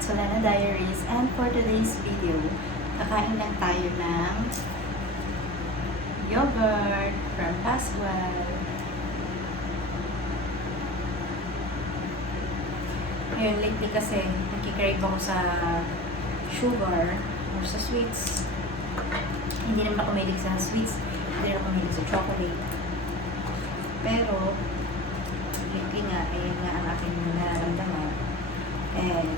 at Solana Diaries, and for today's video, kakain lang tayo ng yogurt from Pascual. Ngayon, lately kasi nagkikrave ako sa sugar or sa sweets. Hindi naman ako mahilig sa sweets, hindi naman ako mahilig sa chocolate. Pero, lately nga, ayun nga ang aking nararamdaman. And,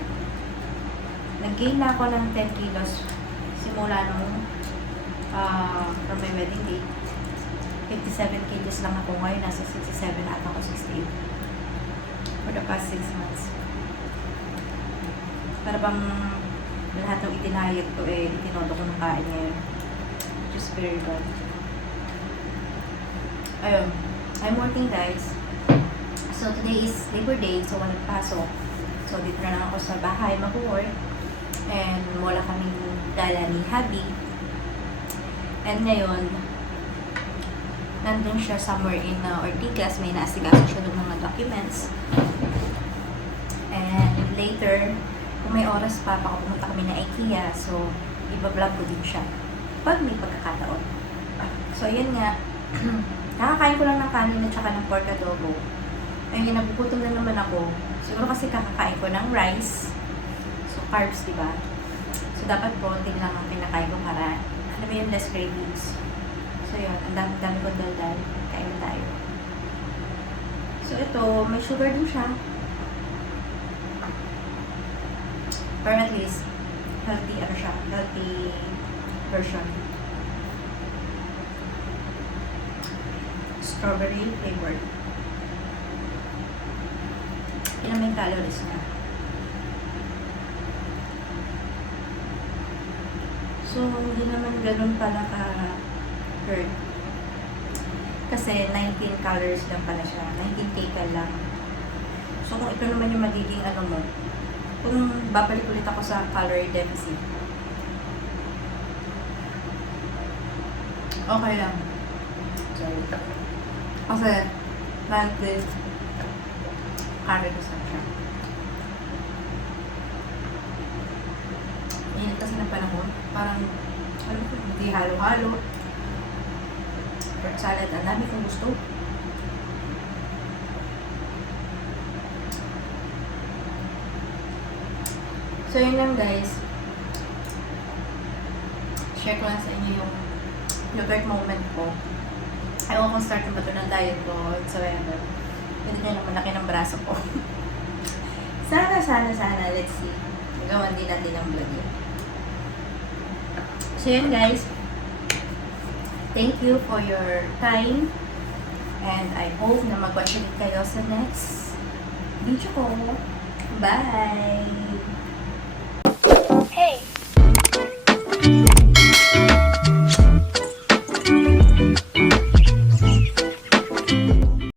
nag-gain na ako ng 10 kilos simula nung from my wedding date. 57 kilos lang ako ngayon. Nasa 67 na ako, 68. For the past 6 months. Para bang lahat ng itinayag ko itinodo ko ng kain ngayon. Which is very bad. Ayun. I'm working, guys. So, today is Labor Day. So, walang pasok. So, dito na lang ako sa bahay mag-work. And wala kaming dala ni Habi. And ngayon, nandun siya somewhere in Ortigas. May naasikaso siya ng mga documents. And later, kung may oras pa, baka pumunta kami na IKEA. So, iba-vlog ko din siya. Pag may pagkakataon. So, yun nga. Nakakain ko lang ng kanin at saka ng pork adobo. Ayun, nagugutom na naman ako. Siguro kasi kakakain ko ng rice. So, carbs, diba? So, dapat protein lang ang pinakain ko para, alam mo yung less cravings. So, yun. Ang dami ko daldal. Kain tayo. So, ito, may sugar din siya. Pero at least, healthy, ano siya, healthy version. Strawberry flavored. Ilan may calories na. So, hindi naman ganun pala ka-hurt. Kasi 19 calories lang pala siya. 19 kcal lang. So, kung ito naman yung magiging ano mo, kung babalik ulit ako sa calorie deficit, okay lang. Sorry. Kasi, 19 calories lang siya. Init kasi ng panahon. Parang, alam ko, hindi halo-halo. Fruit salad, ang dami kong gusto. So, yun lang, guys. Share ko lang sa inyo yung yogurt moment ko. Ayaw kong start na ba ito ng diet ko whatsoever. Hindi nyo lang malaki ng braso ko. Sana, let's see. Magawan din natin ang vlog yun. So, yun, guys. Thank you for your time. And I hope na mag-watch ulit kayo sa next video ko. Bye!